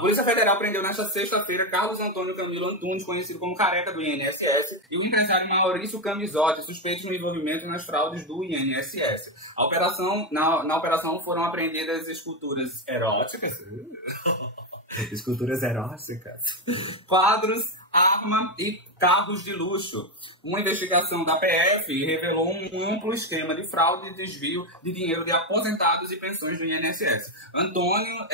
A Polícia Federal prendeu nesta sexta-feira Carlos Antônio Camilo Antunes, conhecido como Careca do INSS, e o empresário Maurício Camizotti, suspeitos no envolvimento nas fraudes do INSS. Na operação foram apreendidas esculturas eróticas, quadros, arma e carros de luxo. Uma investigação da PF revelou um amplo esquema de fraude e desvio de dinheiro de aposentados e pensões do INSS. Antônio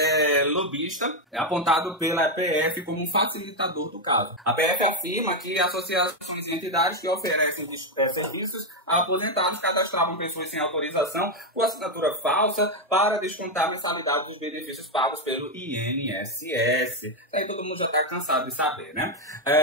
lobista, é apontado pela PF como um facilitador do caso. A PF afirma que associações e entidades que oferecem serviços a aposentados cadastravam pessoas sem autorização com assinatura falsa para descontar mensalidade dos benefícios pagos pelo INSS. Aí todo mundo já está cansado de saber, né?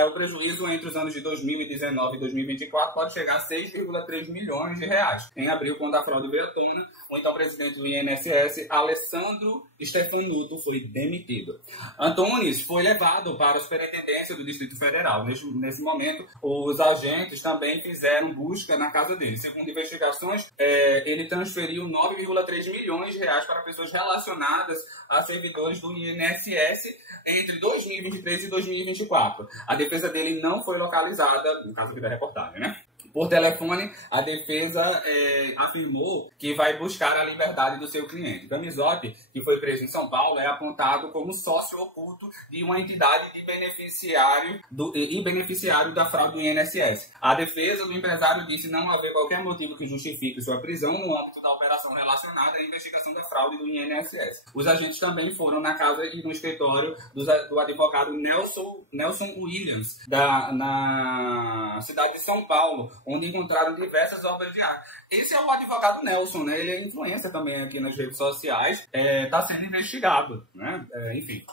O prejuízo entre os anos de 2019 e 2024 pode chegar a 6,3 milhões de reais. Em abril, quando a fraude veio à tona, o então presidente do INSS, Alessandro Stefanuto, foi demitido. Antunes foi levado para a Superintendência do Distrito Federal. Nesse momento, os agentes também fizeram busca na casa dele. Segundo investigações, ele transferiu 9,3 milhões de reais para pessoas relacionadas a servidores do INSS entre 2023 e 2024. A defesa dele não foi localizada, no caso aqui da reportagem, né? Por telefone, a defesa afirmou que vai buscar a liberdade do seu cliente. Camizotti, que foi preso em São Paulo, é apontado como sócio oculto de uma entidade de beneficiário da fraude do INSS. A defesa do empresário disse não haver qualquer motivo que justifique sua prisão no âmbito da operação relacionada à investigação da fraude do INSS. Os agentes também foram na casa e no escritório do advogado Nelson Williams, na cidade de São Paulo, onde encontraram diversas obras de arte. Esse é o advogado Nelson, né? Ele é influencer também aqui nas redes sociais, está sendo investigado, né? Enfim.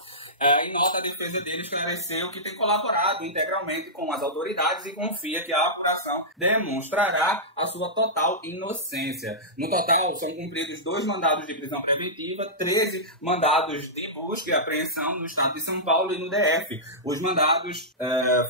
Em nota, a defesa dele esclareceu que tem colaborado integralmente com as autoridades e confia que a apuração demonstrará a sua total inocência. No total, são cumpridos 2 mandados de prisão preventiva, 13 mandados de busca e apreensão no estado de São Paulo e no DF. Os mandados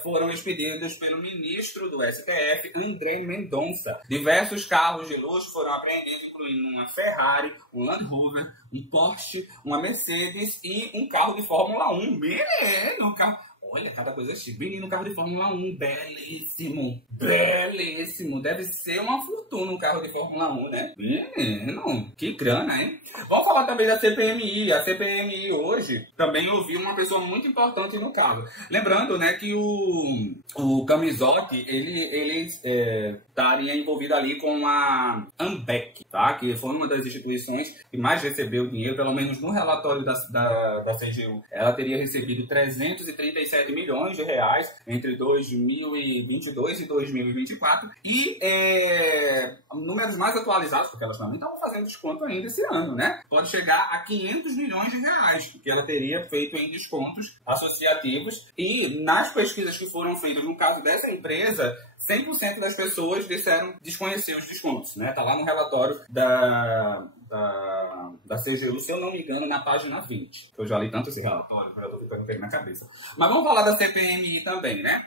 foram expedidos pelo ministro do STF, André Mendonça. Diversos carros de luxo foram apreendidos, incluindo uma Ferrari, um Land Rover, um Porsche, uma Mercedes e um carro de Fórmula 1. Menino, carro. Olha, cada coisa chique. Menino, carro de Fórmula 1, belíssimo. Belíssimo. Deve ser uma fortuna um carro de Fórmula 1, né? Menino, que grana, hein? Vamos falar também da CPMI. A CPMI hoje também ouviu uma pessoa muito importante no caso. Lembrando, né, que o Camizotti, ele estaria envolvido ali com a Ambec, tá? Que foi uma das instituições que mais recebeu dinheiro, pelo menos no relatório da CGU. Ela teria recebido 337 milhões de reais entre 2022 e 2024 e números mais atualizados, porque elas também estavam fazendo desconto ainda esse ano, né? Pode chegar a 500 milhões de reais que ela teria feito em descontos associativos, e nas pesquisas que foram feitas no caso dessa empresa, 100% das pessoas disseram desconhecer os descontos, né? Tá lá no relatório da CGU, se eu não me engano, na página 20. Eu já li tanto esse relatório, já estou ficando com ele na cabeça. Mas vamos falar da CPMI também, né?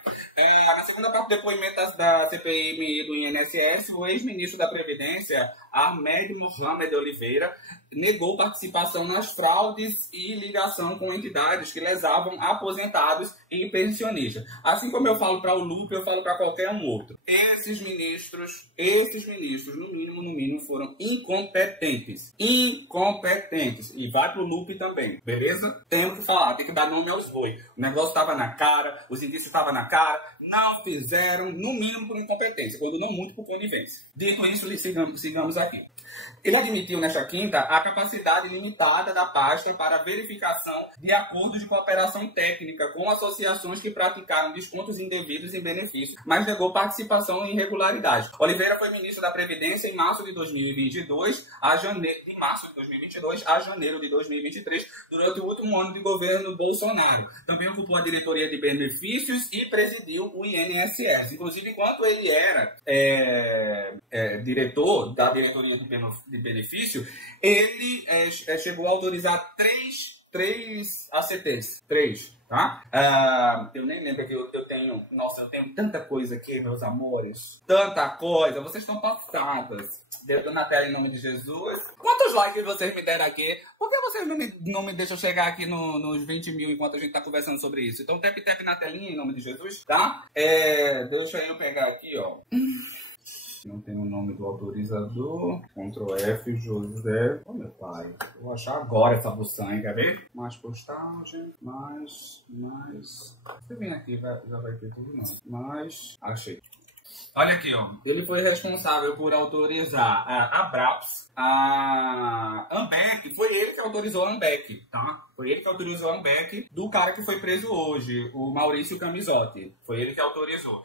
Na segunda parte do depoimento da CPMI do INSS, o ex-ministro da Previdência, Ahmed Mohamed Oliveira, negou participação nas fraudes e ligação com entidades que lesavam aposentados e pensionistas. Assim como eu falo para o Lupe, eu falo para qualquer um outro. Esses ministros, no mínimo, foram incompetentes. Incompetentes. E vai pro Lupe também, beleza? Temos que falar, tem que dar nome aos bois. O negócio estava na cara, os indícios estavam na cara, não fizeram, no mínimo por incompetência, quando não muito por conivência. Dito isso, sigamos aqui. Ele admitiu nesta quinta a capacidade limitada da pasta para verificação de acordos de cooperação técnica com associações que praticaram descontos indevidos em benefícios, mas negou participação em irregularidades. Oliveira foi ministro da Previdência em março de 2022 a janeiro de 2023, durante o último ano de governo Bolsonaro. Também ocupou a diretoria de benefícios e presidiu o INSS. Inclusive, enquanto ele era diretor da diretoria de benefício, ele chegou a autorizar 3 3 ACTs. 3, tá? Eu nem lembro que eu tenho... Nossa, eu tenho tanta coisa aqui, meus amores. Tanta coisa. Vocês estão passadas. Dedo na tela em nome de Jesus. Quantos likes vocês me deram aqui? Por que vocês não me deixam chegar aqui nos 20 mil enquanto a gente tá conversando sobre isso? Então, tap na telinha em nome de Jesus, tá? Deixa eu pegar aqui, ó. Não tem o nome do autorizador. Ctrl F, José. Ô, meu pai. Vou achar agora essa buçanha, quer ver? Mais postagem, mais. Você vem aqui, já vai ter tudo, não. Mais. Achei. Olha aqui, ó. Ele foi responsável por autorizar a Brapps, a Ambec. Foi ele que autorizou a Ambec, tá? Foi ele que autorizou a Ambec do cara que foi preso hoje, o Maurício Camisotti. Foi ele que autorizou.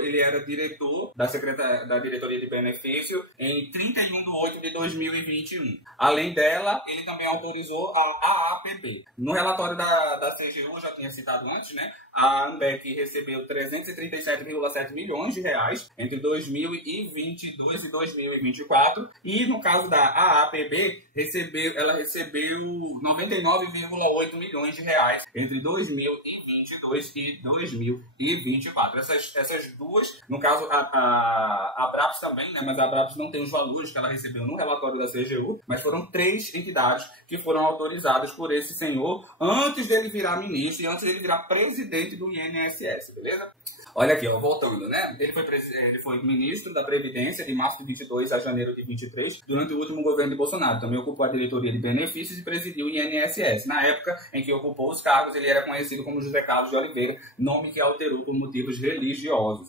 Ele era diretor da diretoria de benefício em 31/8/2021. Além dela, ele também autorizou a AAPB. No relatório da CGU, já tinha citado antes, né? A Ambec recebeu 337,7 milhões de reais entre 2022 e 2024. E no caso da AAPB, ela recebeu 99,8 milhões de reais entre 2022 e 2024. Essas duas, no caso a Brapps também, né? Mas a Brapps não tem os valores que ela recebeu no relatório da CGU, mas foram 3 entidades que foram autorizadas por esse senhor antes dele virar ministro e antes dele virar presidente do INSS, beleza? Olha aqui, ó, voltando, né? Ele foi ministro da Previdência de março de 22 a janeiro de 23, durante o último governo de Bolsonaro. Também ocupou a diretoria de benefícios e presidiu o INSS. Na época em que ocupou os cargos, ele era conhecido como José Carlos de Oliveira, nome que alterou por motivos religiosos.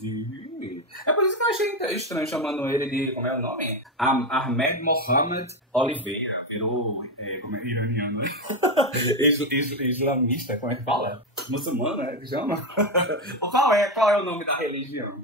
É por isso que eu achei estranho chamando ele de, como é o nome? Ahmed Mohamed Oliveira. Virou, como é, iraniano, né? Islamista, como é que fala? Muçulmano, né? Que chama? Qual é o nome da religião?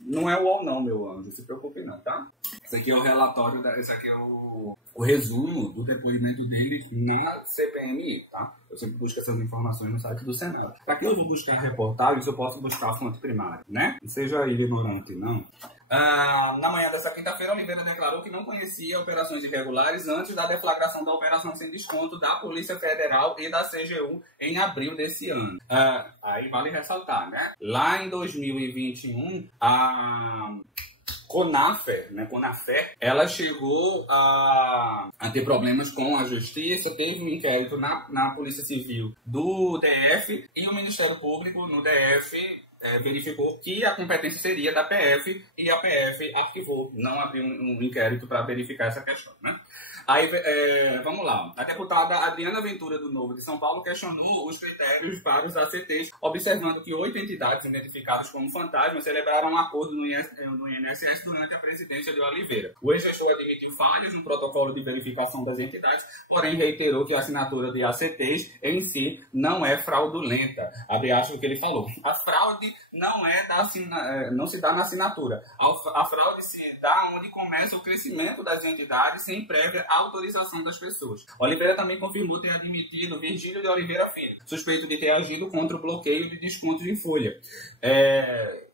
Não é o UOL não, meu anjo. Se preocupe não, tá? Esse aqui é o relatório, esse aqui é o resumo do depoimento dele na CPMI, tá? Eu sempre busco essas informações no site do Senado. Para que eu vou buscar reportagens, eu posso buscar a fonte primária, né? Não seja ignorante, não. Na manhã dessa quinta-feira, Oliveira declarou que não conhecia operações irregulares antes da deflagração da operação sem desconto da Polícia Federal e da CGU em abril desse ano. Aí vale ressaltar, né? Lá em 2021, a Conafer, ela chegou a ter problemas com a justiça, teve um inquérito na Polícia Civil do DF e o Ministério Público no DF verificou que a competência seria da PF e a PF arquivou, não abriu um inquérito para verificar essa questão, né? Aí, vamos lá. A deputada Adriana Ventura, do Novo de São Paulo, questionou os critérios para os ACTs, observando que 8 entidades identificadas como fantasmas celebraram um acordo no INSS durante a presidência de Oliveira. O ex-gestor admitiu falhas no protocolo de verificação das entidades, porém reiterou que a assinatura de ACTs em si não é fraudulenta. Abre aspas o que ele falou. A fraude não se dá na assinatura. A fraude se dá onde começa o crescimento das entidades sem prévia autorização das pessoas. Oliveira também confirmou ter admitido Virgílio de Oliveira Filho, suspeito de ter agido contra o bloqueio de descontos em folha.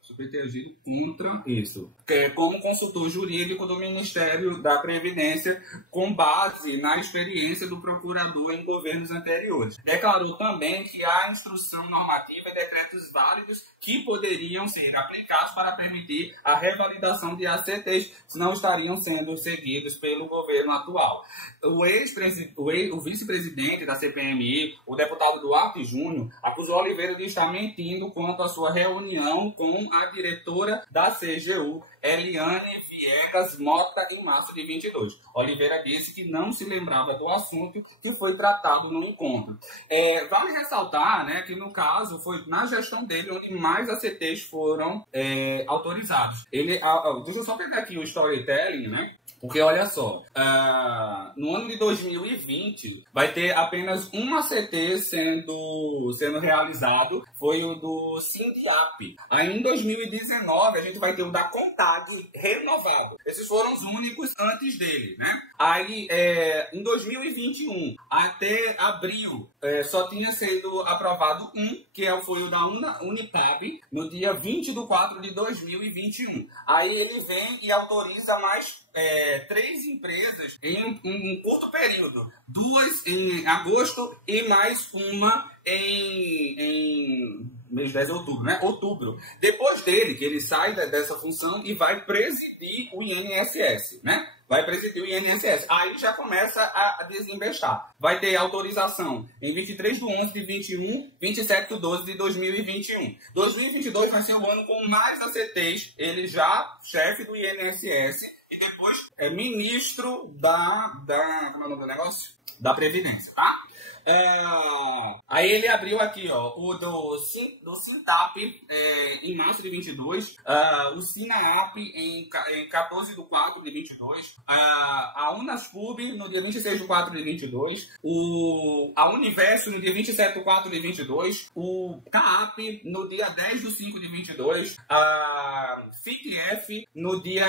Suspeito de ter agido contra isso. Como consultor jurídico do Ministério da Previdência, com base na experiência do procurador em governos anteriores. Declarou também que há instrução normativa e decretos válidos que poderiam ser aplicados para permitir a revalidação de ACTs, se não estariam sendo seguidos pelo governo atual. O vice-presidente da CPMI, o deputado Duarte Júnior, acusou Oliveira de estar mentindo quanto à sua reunião com a diretora da CGU, Eliane Viegas Mota, em março de 22. Oliveira disse que não se lembrava do assunto que foi tratado no encontro. Vale ressaltar, né, que no caso foi na gestão dele onde mais ACTs foram autorizados. Deixa eu só pegar aqui o storytelling, né? Porque olha só, no ano de 2020 vai ter apenas um ACT sendo realizado, foi o do Sindiap. Aí em 2019 a gente vai ter o da Contagem. CAG renovado. Esses foram os únicos antes dele, né? Aí, em 2021, até abril, só tinha sido aprovado que foi o da Unipab, no dia 20 de 4 de 2021. Aí ele vem e autoriza mais 3 empresas em um curto período. 2 em agosto e mais uma em mês 10 de outubro, né? Outubro. Depois dele, que ele sai dessa função e vai presidir o INSS, né? Vai presidir o INSS. Aí já começa a desembestar. Vai ter autorização em 23 de 11 de 21, 27 de 12 de 2021. 2022 vai ser o ano com mais ACTs. Ele já chefe do INSS e depois ministro como é o nome do negócio? Da Previdência, tá? Aí ele abriu aqui, ó, o do Sintap em março de 22, o Sinaap em 14 de 4 de 22, a Unaspub no dia 26 de 4 de 22, a Universo no dia 27 de 4 de 22, o CAAP no dia 10 de 5 de 22, a FICF no dia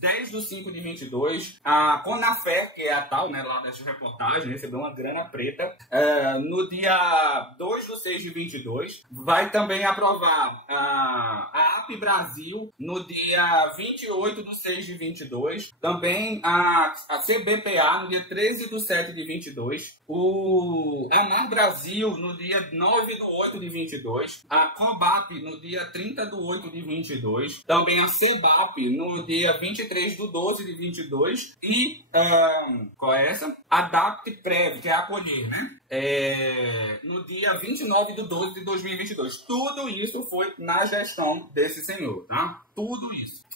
10 de 5 de 22, a Conafé, que é a tal, né, lá dessa reportagem, recebeu uma grana preta, no dia 2 de 6 de 22, vai também aprovar a AP Brasil no dia 28 de 6 de 22, também a CBPA no dia 13 de 7 de 22, o Amar Brasil no dia 9 de 8 de 22, a COBAP no dia 30 de 8 de 22, também a CEBAP no dia 23 de 12 de 22 e, qual é essa? A DAPT-PREV, que é acolher, né? No dia 29 de 12 de 2022. Tudo isso foi na gestão desse senhor, tá? Tudo isso.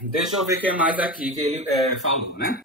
Deixa eu ver o que mais aqui que ele falou, né?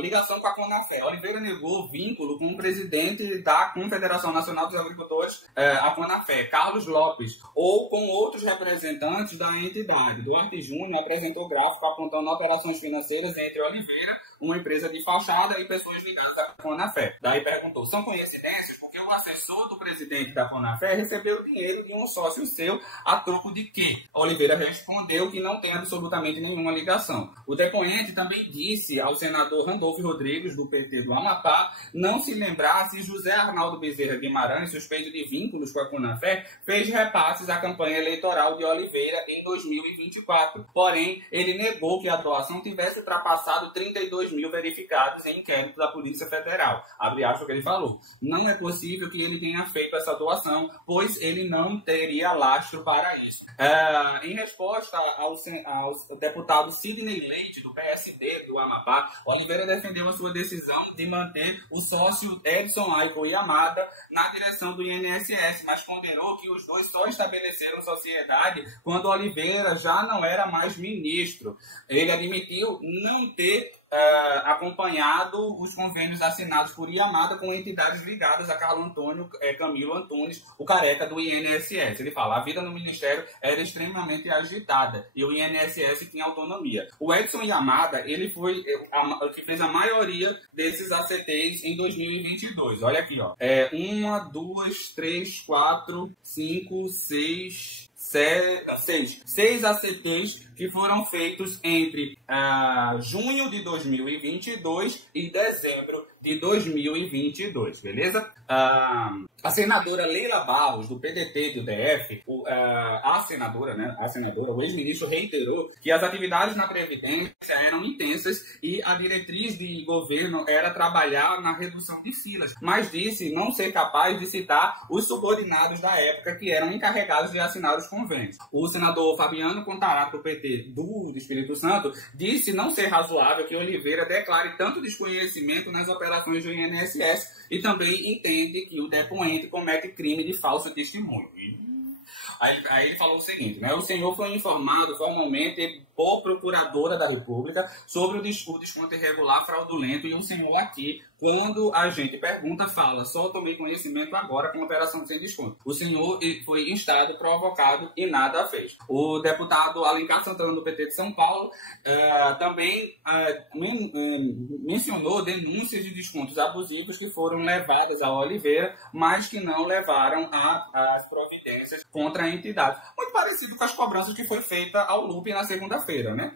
Ligação com a Conafé. Oliveira negou vínculo com o presidente da Confederação Nacional dos Agricultores, a Conafé, Carlos Lopes, ou com outros representantes da entidade. Duarte Júnior apresentou gráfico apontando operações financeiras entre Oliveira, uma empresa de fachada, e pessoas ligadas à Conafé. Daí perguntou, são coincidências? Porque o assessor do presidente da Conafé recebeu dinheiro de um sócio seu a troco de quê? Oliveira respondeu que não tem absolutamente nenhuma ligação. O depoente também disse ao senador Randolfo Rodrigues, do PT do Amapá, não se lembrar se José Arnaldo Bezerra Guimarães, suspeito de vínculos com a Conafé, fez repasses à campanha eleitoral de Oliveira em 2024. Porém, ele negou que a doação tivesse ultrapassado 32 mil verificados em inquérito da Polícia Federal. Abre aspas o que ele falou. Não é possível que ele tenha feito essa doação, pois ele não teria lastro para isso. Em resposta ao deputado Sidney Leite, do PSD do Amapá, Oliveira defendeu a sua decisão de manter o sócio Edson Aiko Yamada na direção do INSS, mas condenou que os dois só estabeleceram sociedade quando Oliveira já não era mais ministro. Ele admitiu não ter acompanhado os convênios assinados por Yamada com entidades ligadas a Camilo Antunes, o careca do INSS. Ele fala, a vida no ministério era extremamente agitada e o INSS tinha autonomia. O Edson Yamada, ele foi o que fez a maioria desses ACTs em 2022. Olha aqui, ó. 1, 2, 3, 4, 5, 6... 6 ACTs que foram feitos entre junho de 2022 e dezembro de 2022, beleza? A senadora Leila Barros, do PDT do DF, a senadora, o ex-ministro reiterou que as atividades na Previdência eram intensas e a diretriz de governo era trabalhar na redução de filas, mas disse não ser capaz de citar os subordinados da época que eram encarregados de assinar os convênios. O senador Fabiano Contarato, do PT do Espírito Santo, disse não ser razoável que Oliveira declare tanto desconhecimento nas operações do INSS e também entende que o depoente comete crime de falso testemunho. Aí ele falou o seguinte, né? O senhor foi informado formalmente por procuradora da República sobre o desconto irregular fraudulento e o senhor aqui, quando a gente pergunta, fala, só tomei conhecimento agora com operação sem desconto. O senhor foi instado, provocado e nada fez. O deputado Alencar Santana, do PT de São Paulo, também mencionou denúncias de descontos abusivos que foram levadas a Oliveira, mas que não levaram às providências contra a entidade. muito parecido com as cobranças que foi feita ao Lupe na segunda-feira, né?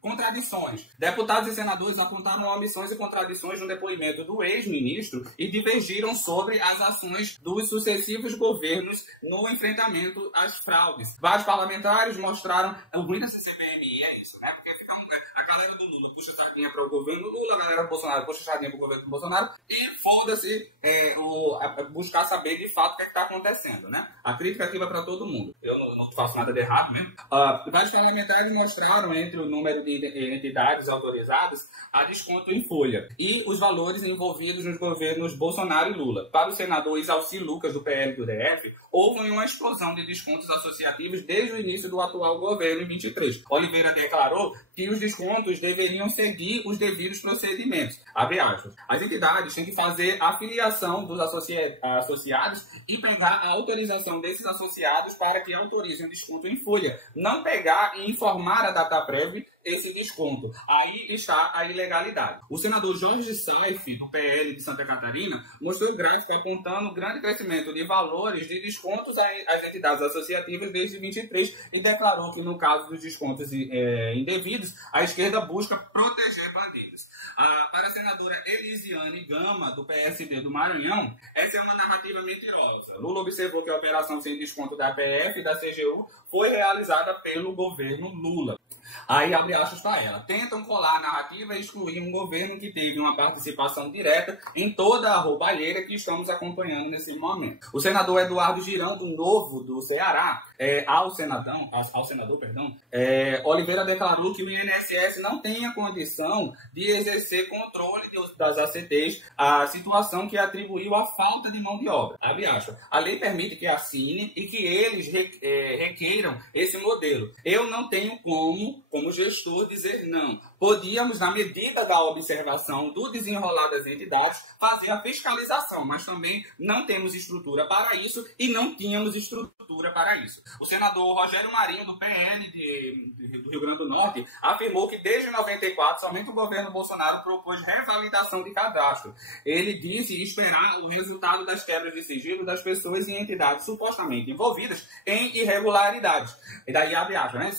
Contradições. Deputados e senadores apontaram omissões e contradições no depoimento do ex-ministro e divergiram sobre as ações dos sucessivos governos no enfrentamento às fraudes. Vários parlamentares mostraram o ruim da CCBMI, é isso, né? Porque a galera do Lula puxa sardinha para o governo Lula, a galera do Bolsonaro puxa sardinha para o governo do Bolsonaro e foda-se buscar saber de fato o que está acontecendo, né? A crítica aqui vai para todo mundo. Eu não faço nada de errado mesmo. Vários parlamentares mostraram entre o número de entidades autorizadas a desconto em folha e os valores envolvidos nos governos Bolsonaro e Lula. Para o senador Isalci Lucas, do PL do DF, houve uma explosão de descontos associativos desde o início do atual governo em 23. Oliveira declarou que os descontos deveriam seguir os devidos procedimentos. Abre aspas. As entidades têm que fazer a filiação dos associados e pegar a autorização desses associados para que autorizem o desconto em folha. Não pegar e informar a Dataprev esse desconto. Aí está a ilegalidade. O senador Jorge Saif, do PL de Santa Catarina, mostrou o gráfico apontando o grande crescimento de valores de descontos às entidades associativas desde 23 e declarou que, no caso dos descontos indevidos, a esquerda busca proteger bandidos. Para a senadora Elisiane Gama, do PSD do Maranhão, essa é uma narrativa mentirosa. Lula observou que a operação sem desconto da PF e da CGU foi realizada pelo governo Lula. Aí abre aspas para ela. Tentam colar a narrativa e excluir um governo que teve uma participação direta em toda a roubalheira que estamos acompanhando nesse momento. O senador Eduardo Girão, do Novo, do Ceará, ao senador, Oliveira declarou que o INSS não tem a condição de exercer controle das ACTs, a situação que atribuiu à falta de mão de obra. Abre aspas. A lei permite que assinem e que eles requeiram esse modelo. Eu não tenho como gestor, dizer não. Podíamos, na medida da observação do desenrolar das entidades, fazer a fiscalização, mas também não temos estrutura para isso e não tínhamos estrutura para isso. O senador Rogério Marinho, do PL do Rio Grande do Norte, afirmou que desde 94, somente o governo Bolsonaro propôs revalidação de cadastro. Ele disse esperar o resultado das quebras de sigilo das pessoas e entidades supostamente envolvidas em irregularidades. E daí abre aspas, né?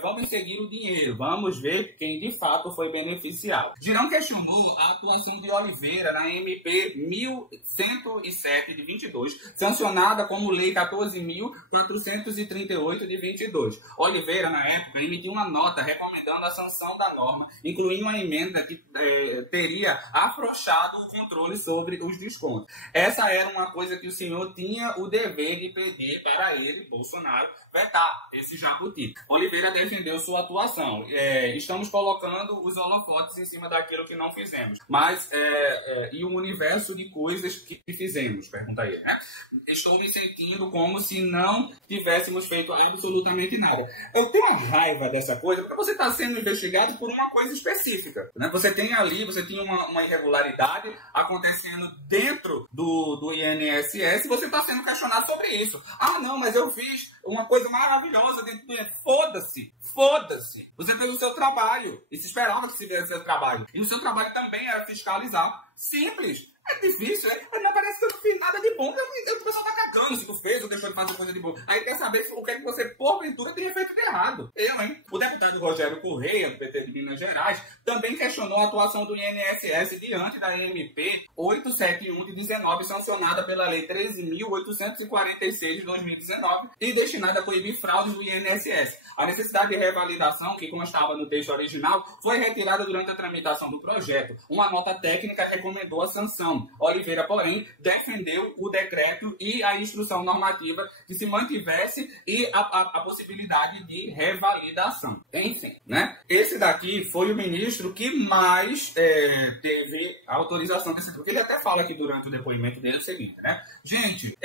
Vamos seguir o dinheiro, vamos ver quem de fato foi beneficiado. Girão questionou a atuação de Oliveira na MP 1107 de 22, sancionada como Lei 14.438 de 22. Oliveira, na época, emitiu uma nota recomendando a sanção da norma, incluindo uma emenda que teria afrouxado o controle sobre os descontos. Essa era uma coisa que o senhor tinha o dever de pedir para ele, Bolsonaro, vetar esse jabuti. Oliveira defendeu sua atuação. Estamos colocando os holofotes em cima daquilo que não fizemos. Mas, e o universo de coisas que fizemos? Pergunta ele, né? Estou me sentindo como se não tivéssemos feito absolutamente nada. Eu tenho uma raiva dessa coisa, porque você está sendo investigado por uma coisa específica, né? Você tinha uma irregularidade acontecendo dentro do INSS e você está sendo questionado sobre isso. Ah, não, mas eu fiz uma coisa maravilhosa dentro do INSS. Foda-se! Foda-se! Você fez o seu trabalho. E se esperava que você fizesse o seu trabalho. E o seu trabalho também era fiscalizar. Simples. É difícil, não parece que eu não fiz nada de bom. O pessoal tá cagando se tu fez ou deixou de fazer coisa de bom. Aí quer saber o que é que você, porventura, teria feito de errado. Hein? O deputado Rogério Correia, do PT de Minas Gerais, também questionou a atuação do INSS diante da MP 871 de 19, sancionada pela Lei 13.846 de 2019 e destinada a coibir fraudes do INSS. A necessidade de revalidação, que constava no texto original, foi retirada durante a tramitação do projeto. Uma nota técnica recomendou a sanção. Oliveira, porém, defendeu o decreto e a instrução normativa que se mantivesse e a possibilidade de revalidação. Enfim, né? Esse daqui foi o ministro que mais teve a autorização desse porque ele até fala aqui durante o depoimento dele o seguinte, né? Gente,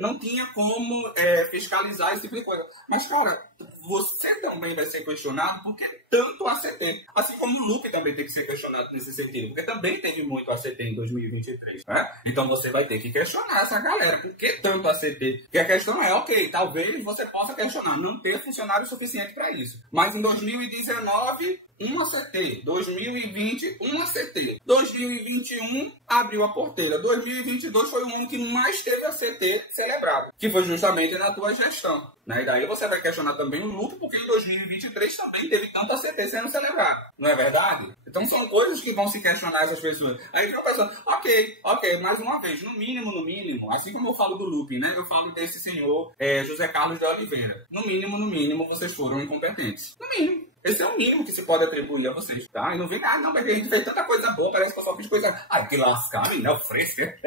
não tinha como fiscalizar esse tipo de coisa. Mas, cara, você também vai ser questionado porque tanto ACT, assim como o Lupe também tem que ser questionado nesse sentido, porque também teve muito ACT em 2023, né? Então você vai ter que questionar essa galera, por que tanto ACT? Porque a questão é, ok, talvez você possa questionar, não ter funcionário suficiente para isso. Mas em 2019, um ACT, 2020, um ACT, 2021 abriu a porteira. 2022 foi o ano que mais teve a CT celebrado, que foi justamente na tua gestão. E daí você vai questionar também o lucro, porque em 2023 também teve tanta CT sendo celebrada. Não é verdade? Então são coisas que vão se questionar essas pessoas. Aí fica pensando, ok, mais uma vez, no mínimo, assim como eu falo do looping, né? Eu falo desse senhor José Carlos de Oliveira. No mínimo, vocês foram incompetentes. No mínimo. Esse é o mínimo que se pode atribuir a vocês, tá? E não vem nada, não, porque a gente fez tanta coisa boa, parece que eu só fiz coisa... Ai, que lascar, menina, fresca.